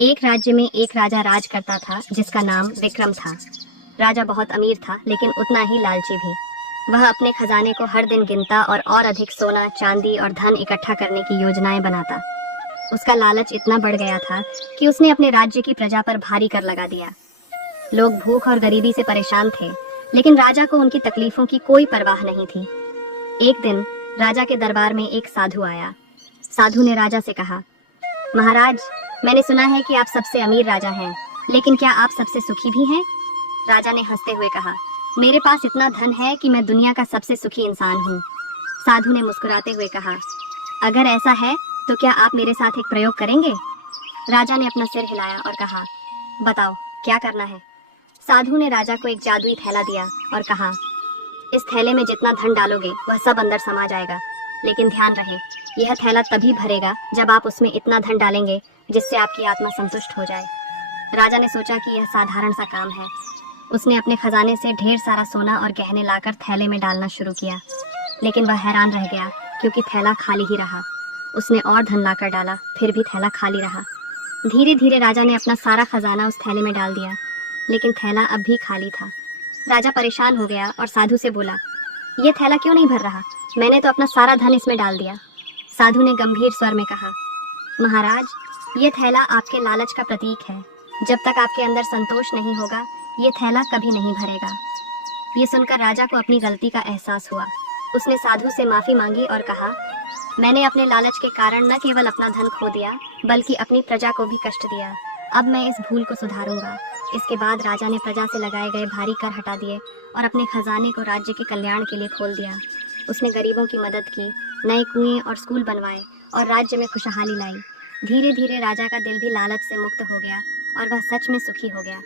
एक राज्य में एक राजा राज करता था जिसका नाम विक्रम था। राजा बहुत अमीर था लेकिन उतना ही लालची भी। वह अपने खजाने को हर दिन गिनता और अधिक सोना, चांदी और धन इकट्ठा करने की योजनाएं बनाता। उसका लालच इतना बढ़ गया था कि उसने अपने राज्य की प्रजा पर भारी कर लगा दिया। लोग भूख और गरीबी से परेशान थे, लेकिन राजा को उनकी तकलीफों की कोई परवाह नहीं थी। एक दिन राजा के दरबार में एक साधु आया। साधु ने राजा से कहा, महाराज, मैंने सुना है कि आप सबसे अमीर राजा हैं, लेकिन क्या आप सबसे सुखी भी हैं? राजा ने हंसते हुए कहा, मेरे पास इतना धन है कि मैं दुनिया का सबसे सुखी इंसान हूँ। साधु ने मुस्कुराते हुए कहा, अगर ऐसा है तो क्या आप मेरे साथ एक प्रयोग करेंगे? राजा ने अपना सिर हिलाया और कहा, बताओ क्या करना है? साधु ने राजा को एक जादुई थैला दिया और कहा, इस थैले में जितना धन डालोगे वह सब अंदर समा जाएगा, लेकिन ध्यान रहे, यह थैला तभी भरेगा जब आप उसमें इतना धन डालेंगे जिससे आपकी आत्मा संतुष्ट हो जाए। राजा ने सोचा कि यह साधारण सा काम है। उसने अपने खजाने से ढेर सारा सोना और गहने लाकर थैले में डालना शुरू किया, लेकिन वह हैरान रह गया क्योंकि थैला खाली ही रहा। उसने और धन लाकर डाला, फिर भी थैला खाली रहा। धीरे धीरे राजा ने अपना सारा खजाना उस थैले में डाल दिया, लेकिन थैला अब भी खाली था। राजा परेशान हो गया और साधु से बोला, यह थैला क्यों नहीं भर रहा? मैंने तो अपना सारा धन इसमें डाल दिया। साधु ने गंभीर स्वर में कहा, महाराज, ये थैला आपके लालच का प्रतीक है। जब तक आपके अंदर संतोष नहीं होगा, ये थैला कभी नहीं भरेगा। ये सुनकर राजा को अपनी गलती का एहसास हुआ। उसने साधु से माफी मांगी और कहा, मैंने अपने लालच के कारण न केवल अपना धन खो दिया, बल्कि अपनी प्रजा को भी कष्ट दिया। अब मैं इस भूल को सुधारूंगा। इसके बाद राजा ने प्रजा से लगाए गए भारी कर हटा दिए और अपने खजाने को राज्य के कल्याण के लिए खोल दिया। उसने गरीबों की मदद की, नए कुएं और स्कूल बनवाए और राज्य में खुशहाली लाई। धीरे धीरे राजा का दिल भी लालच से मुक्त हो गया और वह सच में सुखी हो गया।